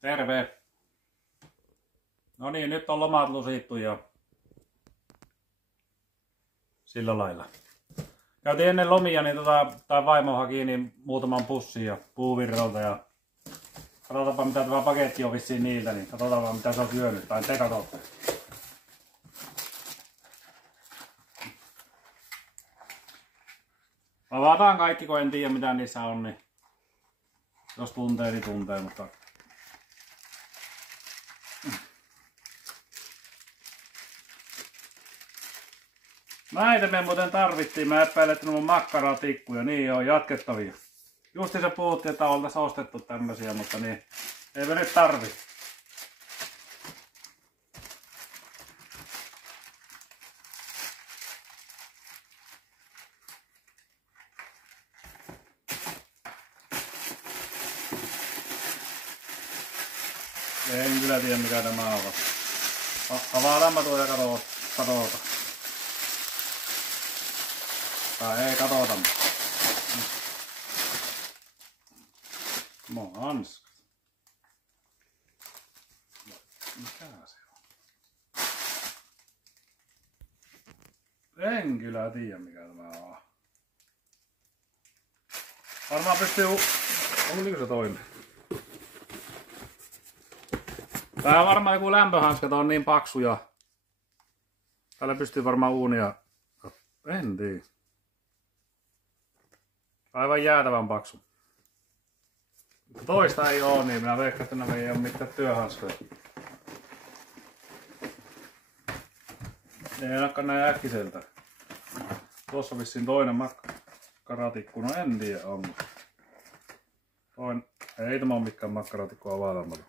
Terve! No niin, nyt on lomat lusittu ja sillä lailla. Käytiin ennen lomia, niin tai vaimo haki niin muutaman pussin ja puuvirralta ja katsotaanpa mitä tämä paketti on vissiin niiltä, niin katsotaanpa mitä se on syönyt, tai te katsotte. Avataan kaikki, kun en tiedä mitä niissä on, niin jos tuntee, niin tuntee, mutta näitä me muuten tarvittiin. Mä epäilen, että ne on makkaratikkuja. Niin on jatkettavia. Justi se puhuttiin, että oltaisiin ostettu tämmösiä, mutta niin ei me nyt tarvi. En kyllä tiedä mikä tämä on. Avaataanpa tuo ja katsotaan. Tai ei katota. Mä oon hanskat. Mikä se on? En kyllä tiedä mikä tämä on. Varmaan pystyy... Oliko se toinen? Tää on varmaan joku lämpöhanskat, on niin paksuja. Täällä pystyy varmaan uunia... En tiedä. Aivan jäätävän paksu. Toista ei oo, niin minä veikkaan, että nämä ei oo mitään työhanskoja. Ei ainakaan näin äkkiseltä. Tuossa on vissiin toinen makkaratikku, no en tiedä onko. Ei tämä oo mikään makkaratikku avaamalla.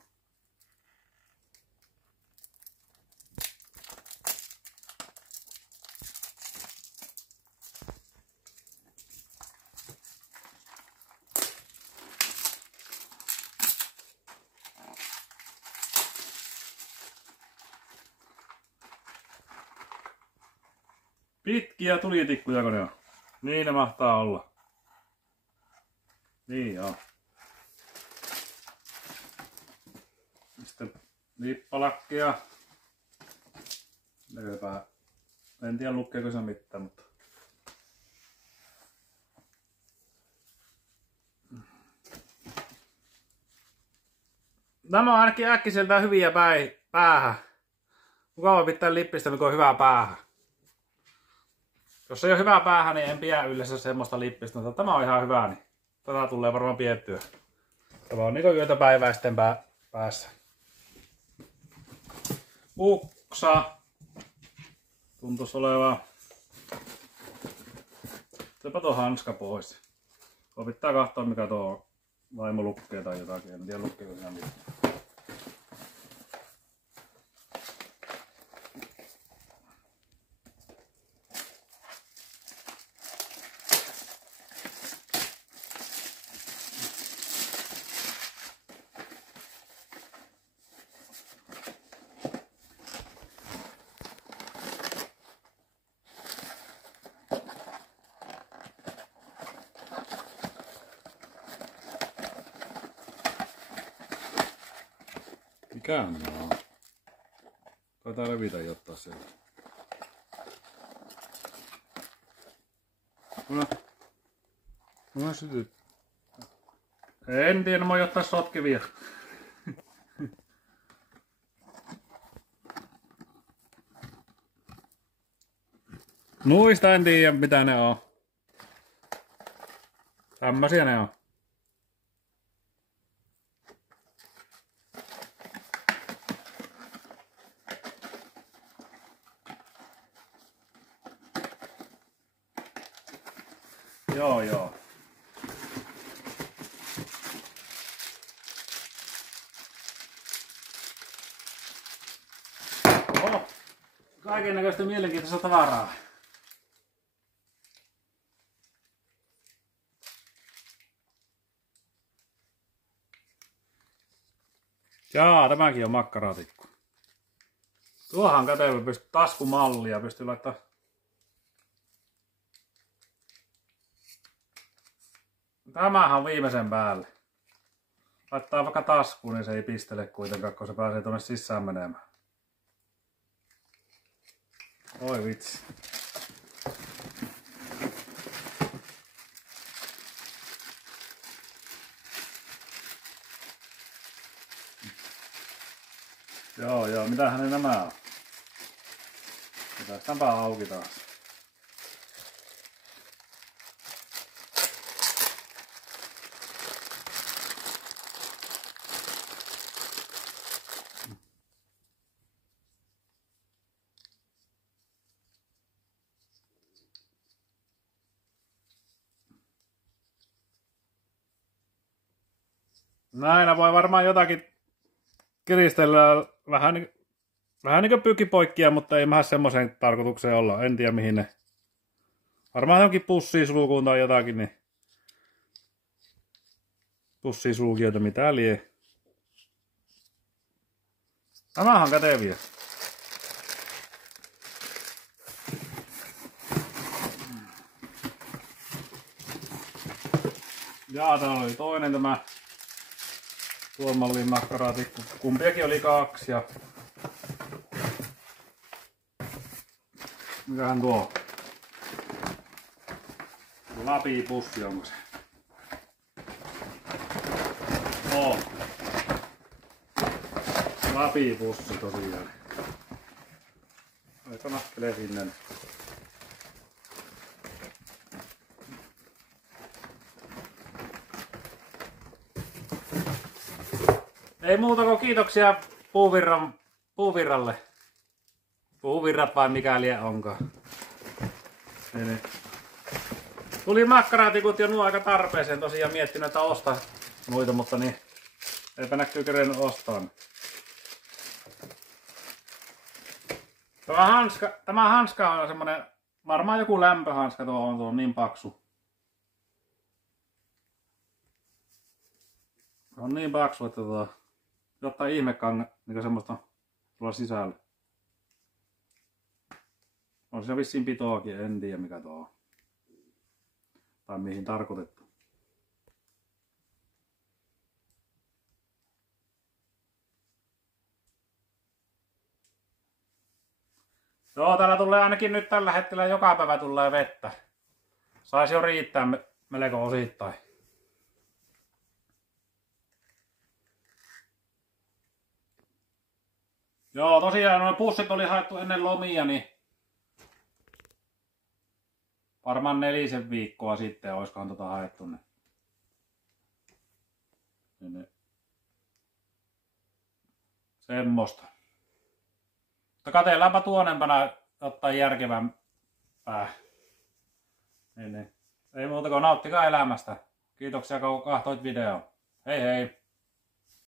Pitkiä tulitikkuja kun ne on. Niin ne mahtaa olla. Niin joo. Sitten lippalakkia. En tiedä lukeeko se mitään, mutta... Nämä on ainakin äkkiseltään hyviä päähän. Mukava pitää lippistä, mikä on hyvää päähän. Jos ei ole hyvää päähän, niin en pidä yleensä semmoista lippistä, mutta tämä on ihan hyvä, niin tätä tulee varmaan piettyä. Tämä on niinku yötä päivää sitten päässä. Uksa. Tuntuisi olevan. Teepä tuo hanska pois. Tuo pitää katsoa mikä tuo vaimo lukkee tai jotakin. En tiedä lukkeeko siinä mitään. Mikä on? Taitaa revitä jotain sieltä. No sytyt. En tiedä, mä oon jotain sotkivia. Nuista en tiedä mitä ne on. Tämmösiä ne on. Joo. Oho. Kaikennäköistä mielenkiintoista tavaraa. Jaa, tämäkin on makkaratikku. Tuohan kätevä pystyy taskumallia, pystyy laittamaan. Tämähän on viimeisen päälle. Laittaa vaikka taskuun, niin se ei pistele kuitenkaan, kun se pääsee tuonne sisään menemään. Oi vitsi. Joo, mitähän ne nämä on? Pitäistäänpä auki taas. Näillä voi varmaan jotakin kiristellä vähän niin kuin pyykkipoikkia, mutta ei mähän semmoiseen tarkoitukseen olla. En tiedä mihin ne. Varmaan jonkin pussisulkuun tai jotakin, niin pussisulkijoita mitä lie. Nämähän on käteviä. Jaa, täällä oli toinen tämä tuon mallin makkaraatikku. Kumpiakin oli 2 ja... Mikähän tuo? Lapipussi onko se? Oo. Lapipussi tosiaan. Aika nahkelee sinne. Ei muuta kuin kiitoksia puuvirralle. Puuvirrat vai mikä lie onkaan. Niin. Tuli makkaraatikut jo nuo aika tarpeeseen. Tosiaan miettinyt, että ostaa noita, mutta niin eipä näkyy kerennyt ostaa. Tämä hanska on semmonen, varmaan joku lämpöhanska, tuo on niin paksu. Se on niin paksu, että jotain ihmekange, niin semmoista tuolla sisällä. On se vissiin pitoakin, en tiedä mikä tuo on. Tai mihin tarkoitettu. Joo, täällä tulee ainakin nyt tällä hetkellä joka päivä tulee vettä. Saisi jo riittää melko osittain. Joo, tosiaan nuo pussit oli haettu ennen lomia, niin varmaan 4 viikkoa sitten oiskohan haettu ne. Semmosta. Mutta katsellaanpa tuonempana ottaa järkevämpää. Niin. Ei muuta kuin nauttikaa elämästä. Kiitoksia kun katsoit videoa. Hei hei!